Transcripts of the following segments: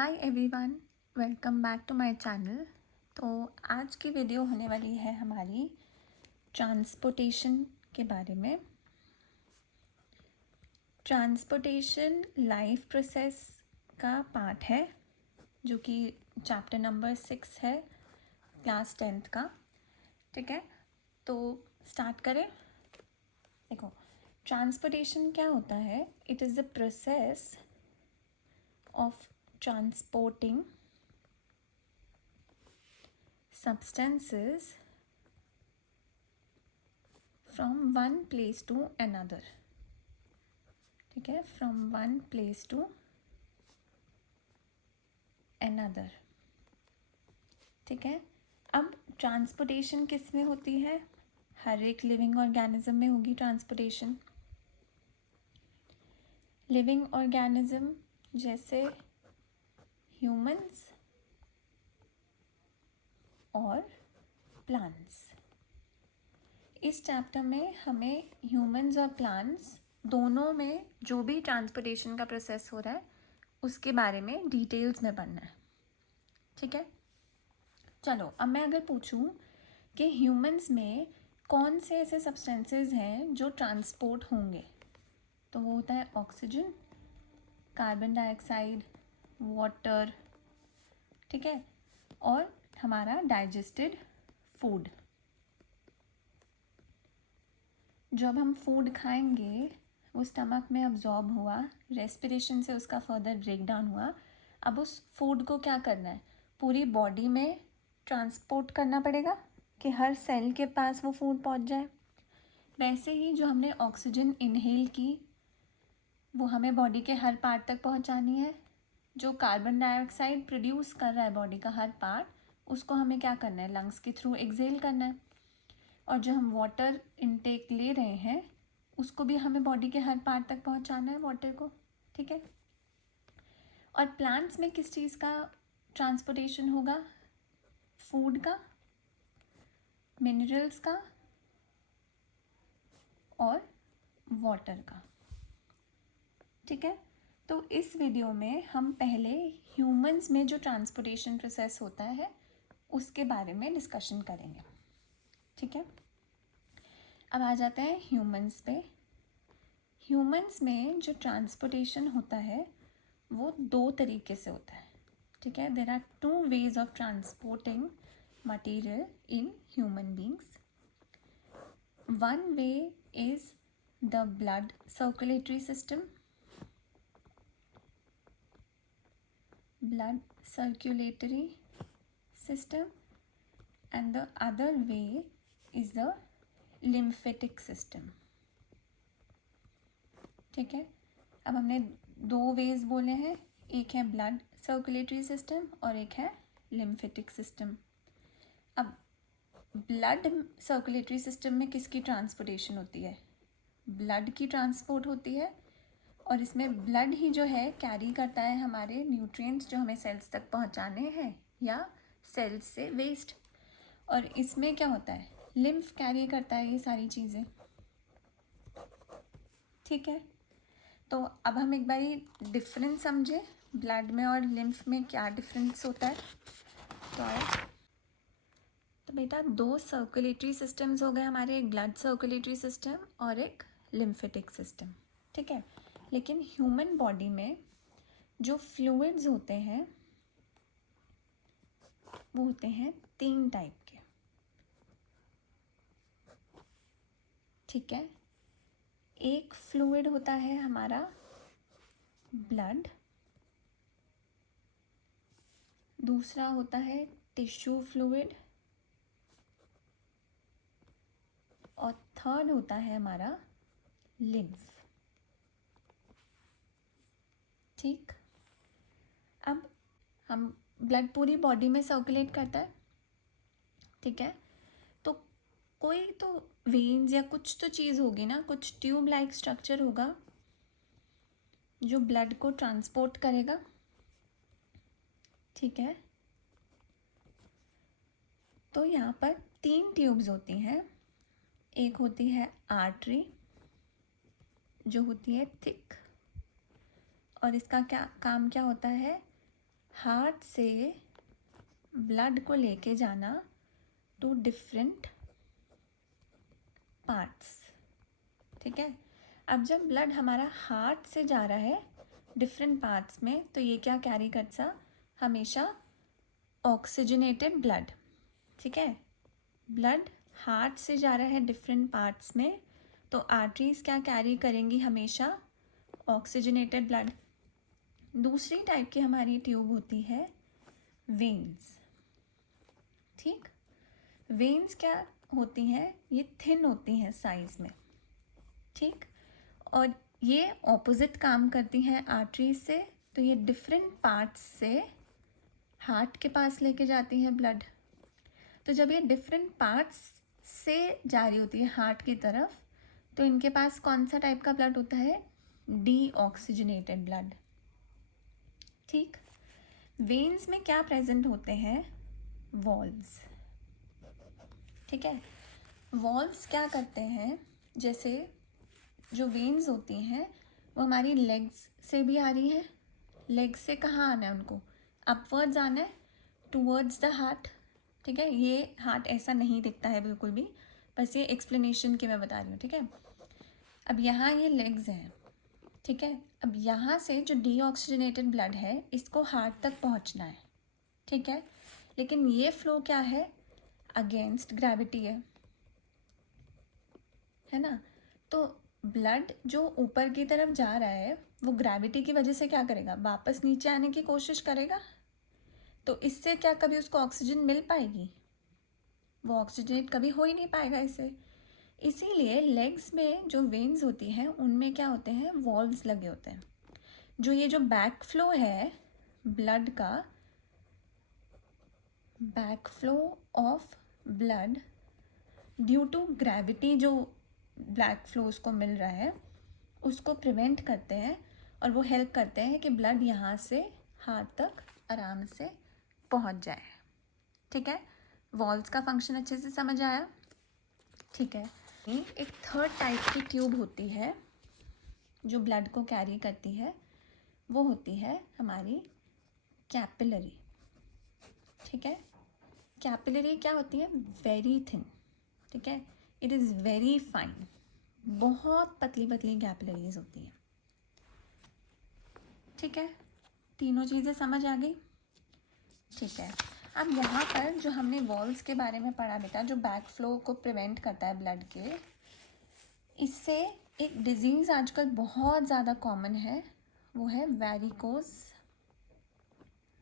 Hi everyone, welcome back to my channel. तो आज की वीडियो होने वाली है हमारी ट्रांसपोर्टेशन के बारे में। ट्रांसपोर्टेशन लाइफ प्रोसेस का पार्ट है जो कि चैप्टर नंबर 6 है क्लास 10th का। ठीक है, तो स्टार्ट करें। देखो, ट्रांसपोर्टेशन क्या होता है? It is the process of transporting substances from one place to another। ठीक है, from one place to another। ठीक है, अब ट्रांसपोर्टेशन किस में होती है? हर एक लिविंग ऑर्गेनिज्म में होगी ट्रांसपोर्टेशन। लिविंग ऑर्गेनिज्म जैसे ह्यूमंस और प्लांट्स। इस चैप्टर में हमें ह्यूमंस और प्लांट्स दोनों में जो भी ट्रांसपोर्टेशन का प्रोसेस हो रहा है उसके बारे में डिटेल्स में पढ़ना है। ठीक है, चलो अब मैं अगर पूछूं कि ह्यूमंस में कौन से ऐसे सब्सटेंसेस हैं जो ट्रांसपोर्ट होंगे, तो वो होता है ऑक्सीजन, कार्बन डाइऑक्साइड, वाटर। ठीक है, और हमारा डाइजेस्टेड फूड। जब हम फूड खाएंगे वो स्टमक में अब्जॉर्ब हुआ, रेस्पिरेशन से उसका फर्दर ब्रेक डाउन हुआ। अब उस फूड को क्या करना है? पूरी बॉडी में ट्रांसपोर्ट करना पड़ेगा कि हर सेल के पास वो फूड पहुंच जाए। वैसे ही जो हमने ऑक्सीजन इनहेल की वो हमें बॉडी के हर पार्ट तक पहुंचानी है। जो कार्बन डाइऑक्साइड प्रोड्यूस कर रहा है बॉडी का हर पार्ट, उसको हमें क्या करना है? लंग्स के थ्रू एक्सहेल करना है। और जो हम वाटर इनटेक ले रहे हैं उसको भी हमें बॉडी के हर पार्ट तक पहुंचाना है वाटर को। ठीक है, और प्लांट्स में किस चीज़ का ट्रांसपोर्टेशन होगा? फूड का, मिनरल्स का और वाटर का। ठीक है, तो इस वीडियो में हम पहले ह्यूमंस में जो ट्रांसपोर्टेशन प्रोसेस होता है उसके बारे में डिस्कशन करेंगे। ठीक है, अब आ जाते हैं ह्यूमंस पे। ह्यूमंस में जो ट्रांसपोर्टेशन होता है वो दो तरीके से होता है। ठीक है, there are two ways of transporting material in human beings. One way is the blood circulatory system. blood circulatory system, and the other way is the lymphatic system। ठीक है, अब हमने दो वेज बोले हैं, एक है ब्लड सर्कुलेटरी सिस्टम और एक है लिम्फेटिक सिस्टम। अब ब्लड सर्कुलेटरी सिस्टम में किसकी ट्रांसपोर्टेशन होती है? ब्लड की ट्रांसपोर्ट होती है, और इसमें ब्लड ही जो है कैरी करता है हमारे न्यूट्रिएंट्स जो हमें सेल्स तक पहुंचाने हैं या सेल्स से वेस्ट। और इसमें क्या होता है? लिम्फ कैरी करता है ये सारी चीज़ें। ठीक है, तो अब हम एक बारी डिफरेंस समझे ब्लड में और लिम्फ में क्या डिफरेंस होता है। तो बेटा दो सर्कुलेटरी सिस्टम्स हो गए हमारे, एक ब्लड सर्कुलेटरी सिस्टम और एक लिम्फेटिक सिस्टम। ठीक है, लेकिन ह्यूमन बॉडी में जो फ्लूइड्स होते हैं वो होते हैं तीन टाइप के। ठीक है, एक फ्लूइड होता है हमारा ब्लड, दूसरा होता है टिश्यू फ्लूइड, और थर्ड होता है हमारा लिम्फ। ठीक, अब हम ब्लड पूरी बॉडी में सर्कुलेट करता है। ठीक है, तो कोई तो वेन्स या कुछ तो चीज़ होगी ना, कुछ ट्यूब लाइक स्ट्रक्चर होगा जो ब्लड को ट्रांसपोर्ट करेगा। ठीक है, तो यहाँ पर तीन ट्यूब्स होती हैं। एक होती है आर्टरी जो होती है थिक, और इसका क्या काम क्या होता है? हार्ट से ब्लड को लेके जाना टू डिफरेंट पार्ट्स। ठीक है, अब जब ब्लड हमारा हार्ट से जा रहा है डिफरेंट पार्ट्स में, तो ये क्या कैरी करता, हमेशा ऑक्सीजनेटेड ब्लड। ठीक है, ब्लड हार्ट से जा रहा है डिफरेंट पार्ट्स में, तो आर्टरीज क्या कैरी करेंगी, हमेशा ऑक्सीजनेटेड ब्लड। दूसरी टाइप की हमारी ट्यूब होती है वेन्स। ठीक, वेन्स क्या होती हैं, ये थिन होती हैं साइज में। ठीक, और ये ऑपोजिट काम करती हैं आर्टरीज से, तो ये डिफरेंट पार्ट्स से हार्ट के पास लेके जाती हैं ब्लड। तो जब ये डिफरेंट पार्ट्स से जा रही होती है हार्ट की तरफ, तो इनके पास कौन सा टाइप का ब्लड होता है, डीऑक्सीजनेटेड ब्लड। ठीक, वेन्स में क्या प्रेजेंट होते हैं, वॉल्व्स। ठीक है, वॉल्व्स क्या करते हैं, जैसे जो वेन्स होती हैं वो हमारी लेग्स से भी आ रही हैं, लेग्स से कहाँ आना है उनको, अपवर्ड्स आना है टूवर्ड्स द हार्ट। ठीक है, ये हार्ट ऐसा नहीं दिखता है बिल्कुल भी, बस ये एक्सप्लेनेशन की मैं बता रही हूँ। ठीक है, अब यहाँ ये लेग्स हैं। ठीक है, अब यहाँ से जो डीऑक्सीजनेटेड ब्लड है इसको हार्ट तक पहुँचना है। ठीक है, लेकिन ये फ्लो क्या है, अगेंस्ट ग्रेविटी है ना। तो ब्लड जो ऊपर की तरफ जा रहा है वो ग्रेविटी की वजह से क्या करेगा, वापस नीचे आने की कोशिश करेगा। तो इससे क्या कभी उसको ऑक्सीजन मिल पाएगी, वो ऑक्सीजनेट कभी हो ही नहीं पाएगा इससे। इसीलिए लेग्स में जो वेन्स होती हैं उनमें क्या होते हैं, वॉल्व्स लगे होते हैं। जो ये जो बैक फ्लो है ब्लड का, back flow of blood due to gravity, जो ब्लैक फ्लो उसको मिल रहा है उसको प्रिवेंट करते हैं, और वो हेल्प करते हैं कि ब्लड यहाँ से हार्ट तक आराम से पहुँच जाए। ठीक है, वॉल्व्स का फंक्शन अच्छे से समझ आया। ठीक है, एक थर्ड टाइप की ट्यूब होती है जो ब्लड को कैरी करती है, वो होती है हमारी कैपिलरी। ठीक है, कैपिलरी क्या होती है, वेरी थिन। ठीक है, इट इज़ वेरी फाइन, बहुत पतली पतली कैपिलरीज होती हैं। ठीक है, तीनों चीज़ें समझ आ गई। ठीक है, अब यहाँ पर जो हमने वॉल्व्स के बारे में पढ़ा बेटा, जो बैक फ्लो को प्रिवेंट करता है ब्लड के, इससे एक डिजीज़ आजकल बहुत ज़्यादा कॉमन है, वो है वैरिकोज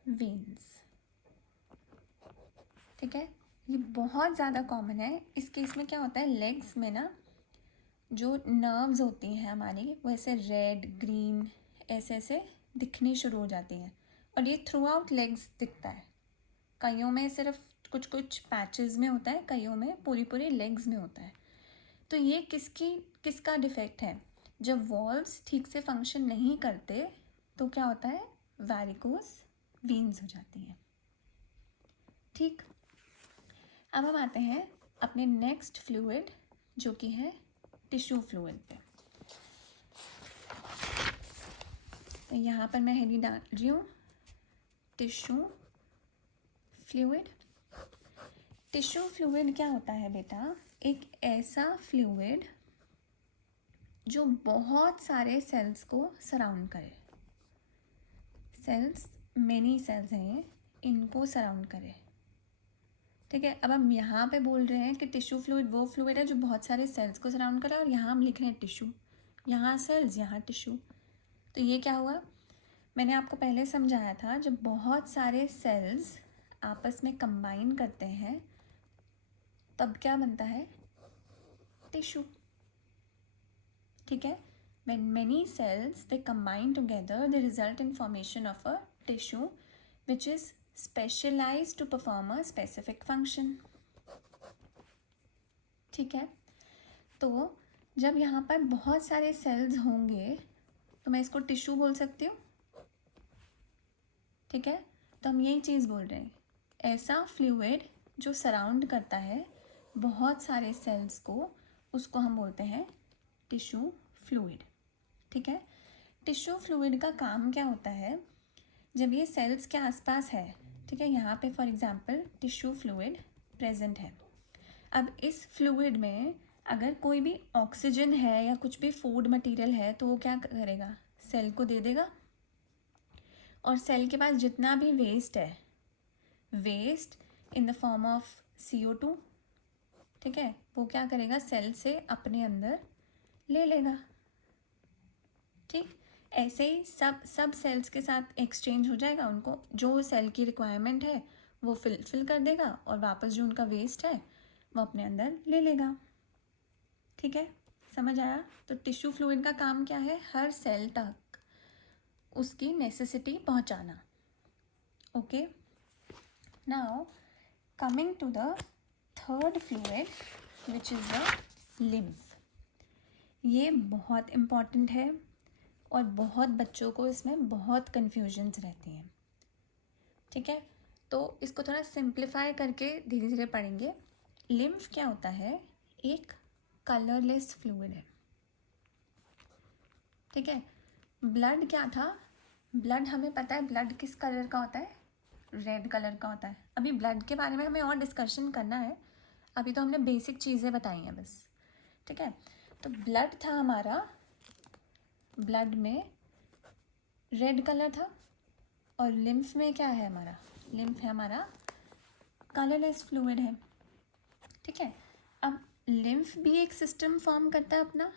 वेन्स। ठीक है, ये बहुत ज़्यादा कॉमन है। इस केस में क्या होता है, लेग्स में ना जो नर्व्स होती हैं हमारी वो ऐसे रेड ग्रीन ऐसे ऐसे दिखनी शुरू हो जाती हैं, और ये थ्रू आउट लेग्स दिखता है। कईयों में सिर्फ कुछ कुछ पैचेस में होता है, कईयों में पूरी पूरी लेग्स में होता है। तो ये किसका डिफेक्ट है, जब वॉल्व्स ठीक से फंक्शन नहीं करते तो क्या होता है, वैरिकोज वेन्स हो जाती हैं। ठीक, अब हम आते हैं अपने नेक्स्ट फ्लूइड जो कि है टिश्यू फ्लूइड पे। तो यहाँ पर मैं हेडिंग डाल रही हूँ टिश्यू फ्लूइड। टिश्यू फ्लूइड क्या होता है बेटा, एक ऐसा फ्लूइड जो बहुत सारे सेल्स को सराउंड करे। सेल्स, मेनी सेल्स हैं ये, इनको सराउंड करे। ठीक है, अब हम यहाँ पे बोल रहे हैं कि टिश्यू फ्लूइड वो फ्लूइड है जो बहुत सारे सेल्स को सराउंड करे, और यहाँ हम लिख रहे हैं टिश्यू, यहाँ सेल्स यहाँ टिश्यू। तो ये क्या हुआ, मैंने आपको पहले समझाया था, जब बहुत सारे सेल्स आपस में कंबाइन करते हैं तब क्या बनता है, टिश्यू। ठीक है, when many cells they combine together they result in formation of a tissue which is specialized to perform a specific function। ठीक है, तो जब यहाँ पर बहुत सारे सेल्स होंगे तो मैं इसको टिश्यू बोल सकती हूँ। ठीक है, तो हम यही चीज़ बोल रहे हैं, ऐसा फ्लूइड जो सराउंड करता है बहुत सारे सेल्स को, उसको हम बोलते हैं टिश्यू फ्लूइड। ठीक है, टिश्यू फ्लूइड का काम क्या होता है, जब ये सेल्स के आसपास है, ठीक है, यहाँ पे for example tissue fluid present है। अब इस फ्लूइड में अगर कोई भी ऑक्सीजन है या कुछ भी फूड मटेरियल है तो वो क्या करेगा, सेल को दे देगा। और सेल के पास जितना भी वेस्ट है, waste in the form of CO2, ठीक है, वो क्या करेगा, सेल से अपने अंदर ले लेगा। ठीक, ऐसे ही सब सेल्स के साथ एक्सचेंज हो जाएगा, उनको जो सेल की रिक्वायरमेंट है वो फिल कर देगा और वापस जो उनका वेस्ट है वो अपने अंदर ले लेगा। ठीक है, समझ आया? तो टिश्यू फ्लूइड का काम क्या है, हर सेल तक उसकी नेसेसिटी पहुंचाना। Okay, now coming to the third fluid which is the lymph. ये बहुत इम्पॉर्टेंट है और बहुत बच्चों को इसमें बहुत कन्फ्यूजन्स रहती हैं। ठीक है, तो इसको थोड़ा सिंप्लीफाई करके धीरे धीरे पढ़ेंगे। लिम्फ क्या होता है, एक कलरलेस फ्लूइड है। ठीक है, ब्लड क्या था, ब्लड हमें पता है ब्लड किस कलर का होता है, रेड कलर का होता है। अभी ब्लड के बारे में हमें और डिस्कशन करना है, अभी तो हमने बेसिक चीज़ें बताई हैं बस। ठीक है, तो ब्लड था हमारा, ब्लड में रेड कलर था, और लिम्फ में क्या है हमारा, लिम्फ है हमारा कलरलेस फ्लूइड है। ठीक है, अब लिम्फ भी एक सिस्टम फॉर्म करता है अपना।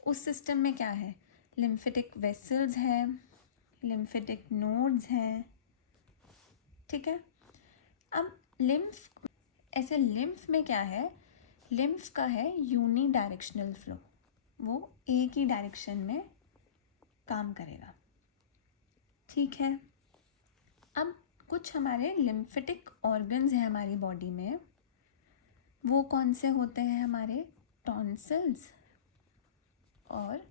उस सिस्टम में क्या है, लिम्फेटिक वेसल्स हैं, लिम्फेटिक नोड्स हैं। ठीक है, अब लिम्फ, ऐसे लिम्फ में क्या है, लिम्फ का है यूनी डायरेक्शनल फ्लो, वो एक ही डायरेक्शन में काम करेगा। ठीक है, अब कुछ हमारे लिम्फेटिक ऑर्गन्स हैं हमारी बॉडी में, वो कौन से होते हैं, हमारे टॉन्सिल्स और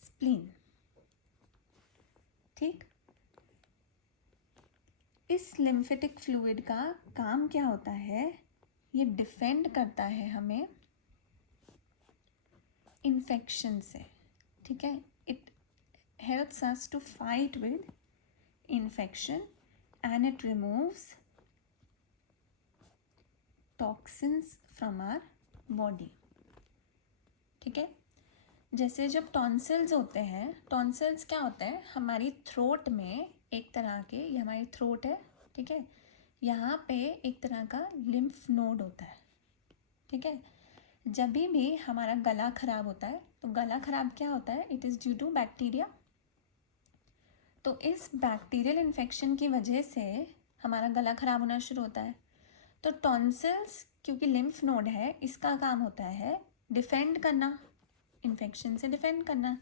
स्प्लीन। ठीक, इस लिम्फेटिक फ्लूइड का काम क्या होता है, ये डिफेंड करता है हमें इन्फेक्शन से। ठीक है, it helps us to fight with infection and it removes toxins from our body. ठीक है, जैसे जब टॉन्सिल्स होते हैं, टॉन्सिल्स क्या होता है, हमारी थ्रोट में एक तरह के, ये हमारी थ्रोट है, ठीक है, यहाँ पे एक तरह का लिम्फ नोड होता है। ठीक है, जब भी हमारा गला खराब होता है, तो गला खराब क्या होता है, it is due to bacteria. तो इस बैक्टीरियल इन्फेक्शन की वजह से हमारा गला खराब होना शुरू होता है। तो टॉन्सिल्स क्योंकि लिम्फ नोड है, इसका काम होता है डिफेंड करना, इन्फेक्शन से डिफेंड करना।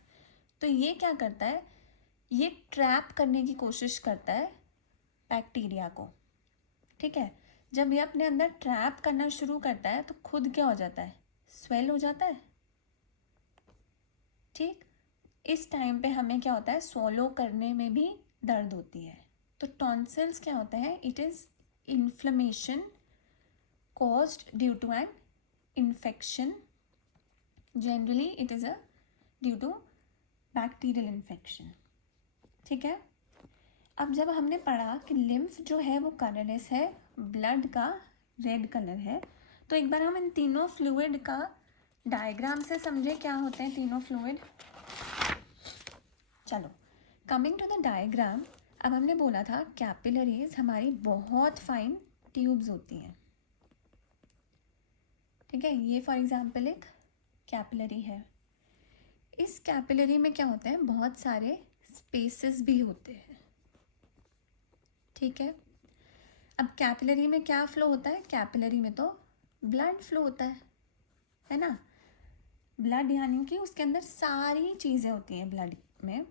तो ये क्या करता है, ये ट्रैप करने की कोशिश करता है बैक्टीरिया को। ठीक है, जब ये अपने अंदर ट्रैप करना शुरू करता है तो खुद क्या हो जाता है, स्वेल हो जाता है। ठीक, इस टाइम पे हमें क्या होता है, स्वॉलो करने में भी दर्द होती है। तो टॉन्सिल्स क्या होता है, it is inflammation caused due to an infection, generally it is a due to bacterial infection. ठीक है, अब जब हमने पढ़ा कि लिम्फ जो है वो कलरलेस है, ब्लड का रेड कलर है, तो एक बार हम इन तीनों फ्लूइड का डायग्राम से समझे क्या होते हैं तीनों फ्लूइड। चलो, कमिंग टू द डायग्राम, अब हमने बोला था कैपिलरीज हमारी बहुत फाइन ट्यूब्स होती हैं। ठीक है, ये फॉर एग्जांपल एक कैपिलरी है। इस कैपिलरी में क्या होते हैं, बहुत सारे स्पेसेस भी होते हैं। ठीक है, अब कैपिलरी में क्या फ्लो होता है, कैपिलरी में तो ब्लड फ्लो होता है ना। ब्लड यानी कि उसके अंदर सारी चीज़ें होती हैं ब्लड में,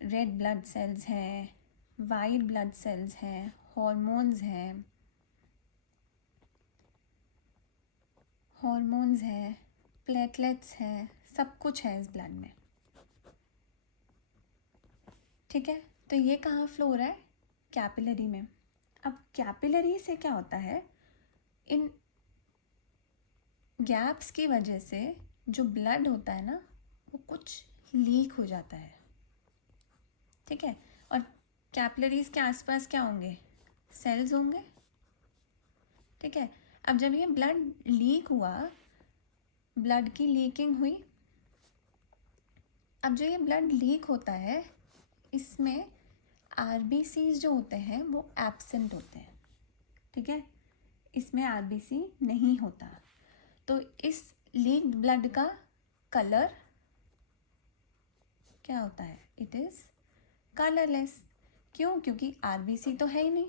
रेड ब्लड सेल्स हैं, वाइट ब्लड सेल्स हैं, हॉर्मोन्स हैं, प्लेटलेट्स हैं, सब कुछ है इस ब्लड में। ठीक है, तो ये कहाँ फ्लो हो रहा है, कैपिलरी में। अब कैपिलरी से क्या होता है, इन गैप्स की वजह से जो ब्लड होता है ना, वो कुछ लीक हो जाता है। ठीक है, और कैपिलरीज के आसपास क्या होंगे, सेल्स होंगे, ठीक है। अब जब ये ब्लड लीक हुआ, ब्लड की लीकिंग हुई, अब जो ये ब्लड लीक होता है इसमें आरबीसीज जो होते हैं वो एब्सेंट होते हैं, ठीक है, इसमें आरबीसी नहीं होता। तो इस लीक्ड ब्लड का कलर क्या होता है, इट इज़ कलरलेस। क्यों, क्योंकि आरबीसी तो है ही नहीं,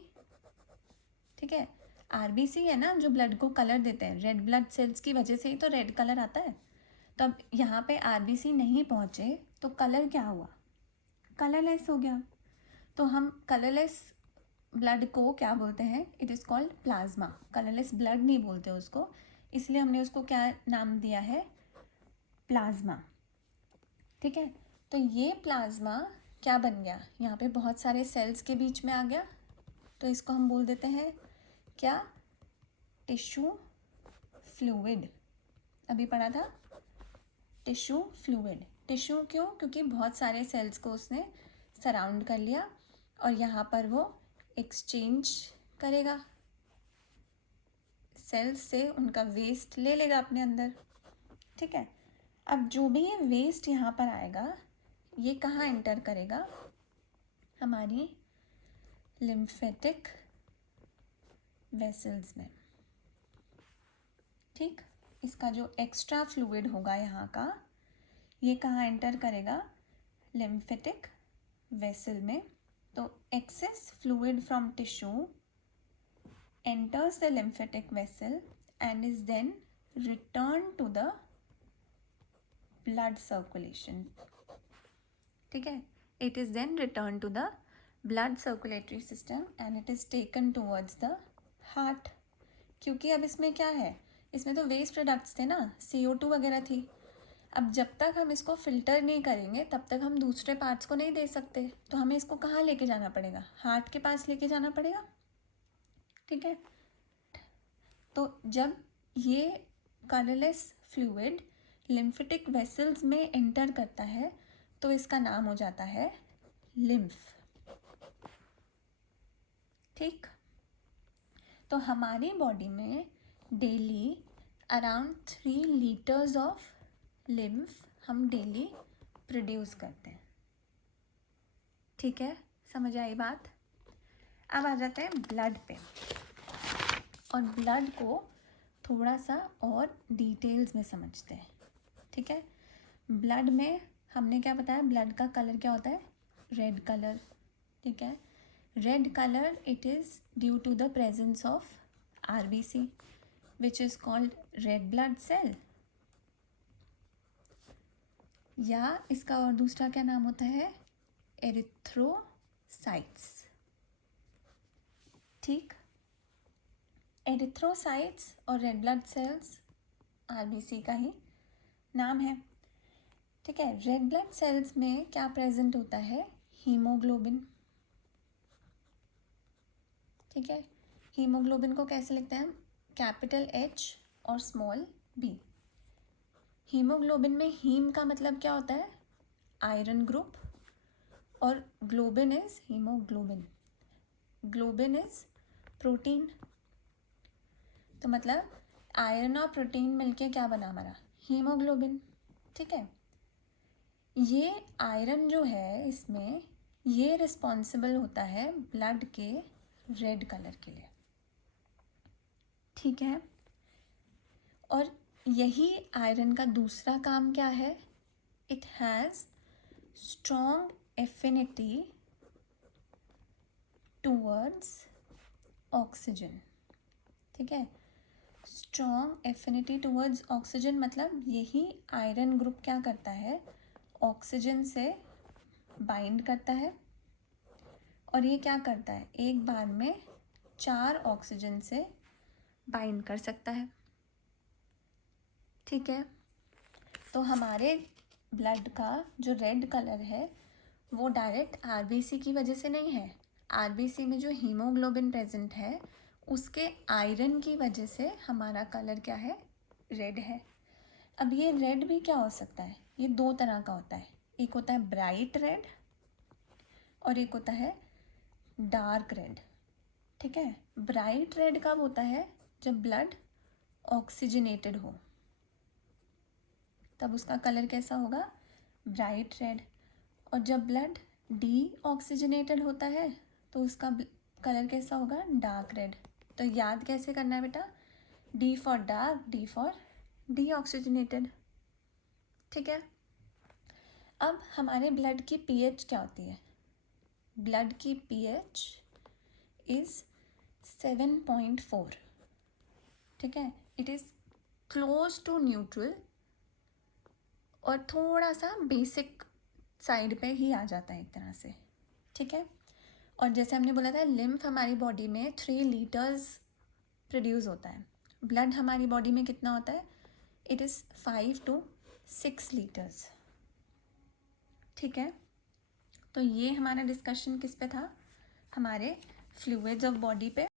ठीक है। आरबीसी है ना जो ब्लड को कलर देते हैं, रेड ब्लड सेल्स की वजह से ही तो रेड कलर आता है। तो अब यहाँ पे आरबीसी नहीं पहुँचे तो कलर क्या हुआ, कलरलेस हो गया। तो हम कलरलेस ब्लड को क्या बोलते हैं, it is called plasma. Colourless blood नहीं बोलते उसको, इसलिए हमने उसको क्या नाम दिया है, प्लाज्मा, ठीक है। तो ये प्लाज्मा क्या बन गया, यहाँ पे बहुत सारे सेल्स के बीच में आ गया, तो इसको हम बोल देते हैं क्या, टिश्यू फ्लूइड। अभी पढ़ा था टिश्यू फ्लूइड। टिश्यू क्यों, क्योंकि बहुत सारे सेल्स को उसने सराउंड कर लिया और यहाँ पर वो एक्सचेंज करेगा, सेल्स से उनका वेस्ट ले लेगा अपने अंदर, ठीक है। अब जो भी ये वेस्ट यहाँ पर आएगा ये कहाँ एंटर करेगा, हमारी लिम्फेटिक वेसल्स में, ठीक। इसका जो एक्स्ट्रा फ्लूइड होगा यहाँ का, ये कहाँ एंटर करेगा, लिम्फेटिक वेसल में। तो access fluid from tissue enters the lymphatic vessel and is then returned to the blood circulation, ठीक है। it is then returned to the blood circulatory system and it is taken towards the heart। क्योंकि अब इसमें क्या है, इसमें तो waste products थे ना, CO2 वगैरह थी। अब जब तक हम इसको फिल्टर नहीं करेंगे तब तक हम दूसरे पार्ट्स को नहीं दे सकते, तो हमें इसको कहाँ लेके जाना पड़ेगा, हार्ट के पास लेके जाना पड़ेगा, ठीक है। तो जब ये कलरलेस फ्लूइड लिम्फेटिक वेसल्स में एंटर करता है तो इसका नाम हो जाता है लिम्फ, ठीक। तो हमारी बॉडी में daily around 3 litres of lymph हम डेली प्रोड्यूस करते हैं, ठीक है, समझ आई बात। अब आ जाते हैं ब्लड पे, और ब्लड को थोड़ा सा और डिटेल्स में समझते हैं, ठीक है। ब्लड में हमने क्या बताया, ब्लड का कलर क्या होता है, रेड कलर, ठीक है। Red colour it is due to the presence of RBC which is called red blood cell, या इसका और दूसरा क्या नाम होता है, एरिथ्रोसाइट्स, ठीक। एरिथ्रोसाइट्स और रेड ब्लड सेल्स आरबीसी का ही नाम है, ठीक है। रेड ब्लड सेल्स में क्या प्रेजेंट होता है, हीमोग्लोबिन, ठीक है। हीमोग्लोबिन को कैसे लिखते हैं हम, कैपिटल H और स्मॉल b। हीमोग्लोबिन में हीम का मतलब क्या होता है, आयरन ग्रुप, और globin is haemoglobin, globin is protein. तो मतलब आयरन और प्रोटीन मिलके क्या बना हमारा, हीमोग्लोबिन, ठीक है। ये आयरन जो है इसमें ये रिस्पॉन्सिबल होता है ब्लड के रेड कलर के लिए, ठीक है। और यही आयरन का दूसरा काम क्या है, it has strong affinity towards oxygen, ठीक है। स्ट्रॉन्ग एफिनिटी टूवर्ड्स ऑक्सीजन मतलब यही आयरन ग्रुप क्या करता है, ऑक्सीजन से बाइंड करता है, और ये क्या करता है, एक बार में 4 ऑक्सीजन से बाइंड कर सकता है, ठीक है। तो हमारे ब्लड का जो रेड कलर है वो डायरेक्ट आरबीसी की वजह से नहीं है, आरबीसी में जो हीमोग्लोबिन प्रेजेंट है उसके आयरन की वजह से हमारा कलर क्या है, रेड है। अब ये रेड भी क्या हो सकता है, ये 2 तरह का होता है, एक होता है ब्राइट रेड और एक होता है डार्क रेड। ठीक है, ब्राइट रेड कब होता है? जब ब्लड ऑक्सीजनेटेड हो, तब उसका कलर कैसा होगा? Bright red. और जब ब्लड डी ऑक्सीजनेटेड होता है तो उसका कलर कैसा होगा? Dark red. तो याद कैसे करना है बेटा? D for dark, D for D oxygenated. ठीक है, अब हमारे ब्लड की पीएच क्या होती है? ब्लड की पीएच इज़ 7.4। ठीक है, it is close to neutral और थोड़ा सा बेसिक साइड पे ही आ जाता है एक तरह से। ठीक है, और जैसे हमने बोला था लिम्फ हमारी बॉडी में 3 लीटर्स प्रोड्यूस होता है। ब्लड हमारी बॉडी में कितना होता है? It is 5 to 6 litres. ठीक है, तो ये हमारा डिस्कशन किस पे था? हमारे फ्लूइड्स ऑफ बॉडी पे।